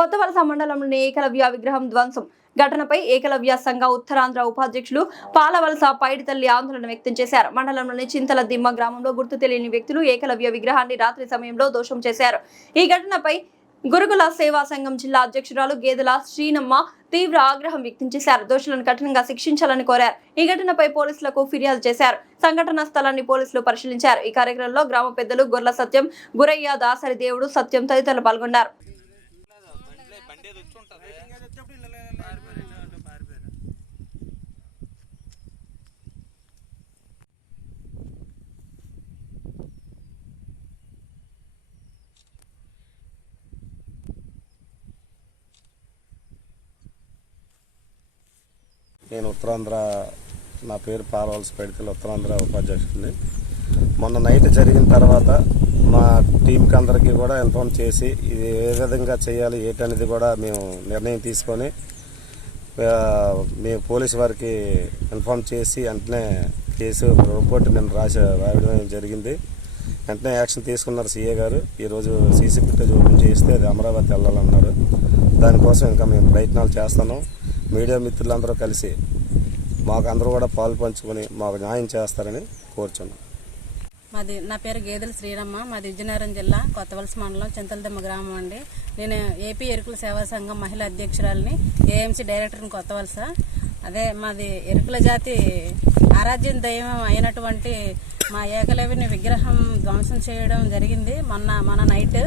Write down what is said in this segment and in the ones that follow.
కొత్తవలస మండలంలోని ఏకలవ్య విగ్రహం ధ్వంసం ఘటనపై ఏకలవ్య సంఘ ఉత్తరాంధ్ర ఉపాధ్యక్షులు పాలవలస పైడితల్లి ఆందోళన వ్యక్తం చేశారు. మండలంలోని చింతల దిమ్మ గ్రామంలో గుర్తు తెలియని వ్యక్తులు ఏకలవ్య విగ్రహాన్ని రాత్రి సమయంలో దోషం చేశారు. ఈ ఘటనపై గురుకుల సేవా సంఘం జిల్లా అధ్యక్షురాలు గేదెల శ్రీనమ్మ తీవ్ర ఆగ్రహం వ్యక్తం చేశారు. దోషులను కఠినంగా శిక్షించాలని కోరారు. ఈ ఘటనపై పోలీసులకు ఫిర్యాదు చేశారు. సంఘటన స్థలాన్ని పోలీసులు పరిశీలించారు. ఈ కార్యక్రమంలో గ్రామ పెద్దలు గొర్ల సత్యం, గురయ్య, దాసరి దేవుడు, సత్యం తదితరులు పాల్గొన్నారు. నేను ఉత్తరాంధ్ర, నా పేరు పాలవలస పైడితల్లి, ఉత్తరాంధ్ర ఉపాధ్యక్షుడిని. మొన్న నైట్ జరిగిన తర్వాత మా టీంకి అందరికీ కూడా ఇన్ఫార్మ్ చేసి ఇది ఏ విధంగా చేయాలి ఏంటనేది కూడా మేము నిర్ణయం తీసుకొని మేము పోలీసు వారికి ఇన్ఫార్మ్ చేసి వెంటనే కేసు రిపోర్ట్ నేను రాయడం జరిగింది. వెంటనే యాక్షన్ తీసుకున్నారు సీఏ గారు. ఈరోజు సీసీ ఫుటేజ్ ఓపెన్ చేస్తే అది అమరావతి వెళ్ళాలన్నారు. దానికోసం ఇంకా మేము ప్రయత్నాలు చేస్తున్నాం. మీడియా మిత్రులందరూ కలిసి మాకు అందరూ కూడా పాలు పంచుకొని మాకు న్యాయం చేస్తారని కోరుచున్నాం. నా పేరు గేదెల శ్రీరమ్మ. మాది విజయనగరం జిల్లా కొత్తవలస మండలం చింతలదిమ్మ గ్రామం అండి. నేను ఏపీ ఎరుకుల సేవా సంఘం మహిళా అధ్యక్షురాలిని, ఏఎంసీ డైరెక్టర్ని కొత్తవలస. అదే మాది ఎరుకుల జాతి ఆరాధ్యం దైవం అయినటువంటి మా ఏకలవ్యుని విగ్రహం ధ్వంసం చేయడం జరిగింది మన నైట్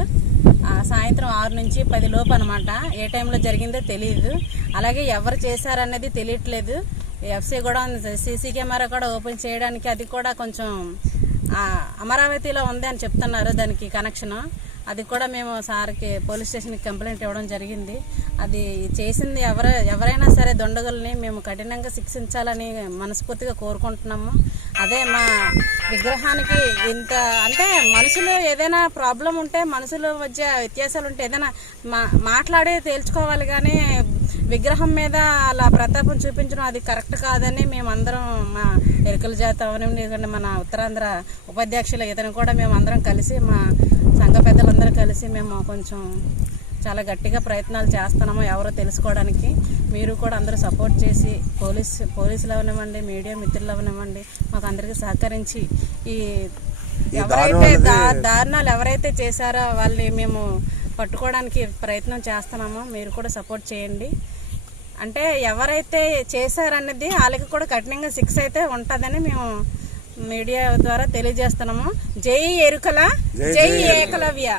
సాయంత్రం 6 నుంచి 10 లోపు అనమాట. ఏ టైంలో జరిగిందో తెలియదు. అలాగే ఎవరు చేశారనేది తెలియట్లేదు. ఎఫ్సీ కూడా సీసీ కెమెరా కూడా ఓపెన్ చేయడానికి అది కూడా కొంచెం అమరావతిలో ఉంది అని చెప్తున్నారు. దానికి కనెక్షన్ అది కూడా మేము సార్కి పోలీస్ స్టేషన్కి కంప్లైంట్ ఇవ్వడం జరిగింది. అది చేసింది ఎవరైనా సరే దొండగుల్ని మేము కఠినంగా శిక్షించాలని మనస్ఫూర్తిగా కోరుకుంటున్నాము. అదే మా విగ్రహానికి ఇంత అంటే మనుషులు ఏదైనా ప్రాబ్లం ఉంటే, మనుషుల మధ్య వ్యత్యాసాలు ఉంటే ఏదైనా మాట్లాడి తేల్చుకోవాలి, కానీ విగ్రహం మీద అలా ప్రతాపం చూపించడం అది కరెక్ట్ కాదని మేమందరం మా ఎరుకల జాతి అవనివ్వండి, మన ఉత్తరాంధ్ర ఉపాధ్యక్షులు ఇతను కూడా మేము అందరం కలిసి, మా సంఘ పెద్దలందరూ కలిసి మేము కొంచెం చాలా గట్టిగా ప్రయత్నాలు చేస్తున్నాము ఎవరో తెలుసుకోవడానికి. మీరు కూడా అందరూ సపోర్ట్ చేసి పోలీసులు అవనివ్వండి, మీడియా మిత్రులు అవనివ్వండి, మాకు అందరికీ సహకరించి ఈ ఎవరైతే దారుణాలు ఎవరైతే చేశారో వాళ్ళని మేము పట్టుకోవడానికి ప్రయత్నం చేస్తున్నామో మీరు కూడా సపోర్ట్ చేయండి. అంటే ఎవరైతే చేశారన్నది వాళ్ళకి కూడా కఠినంగా శిక్ష అయితే ఉంటుందని మేము మీడియా ద్వారా తెలియజేస్తున్నాము. జై ఎరుకల, జై ఏకలవ్య.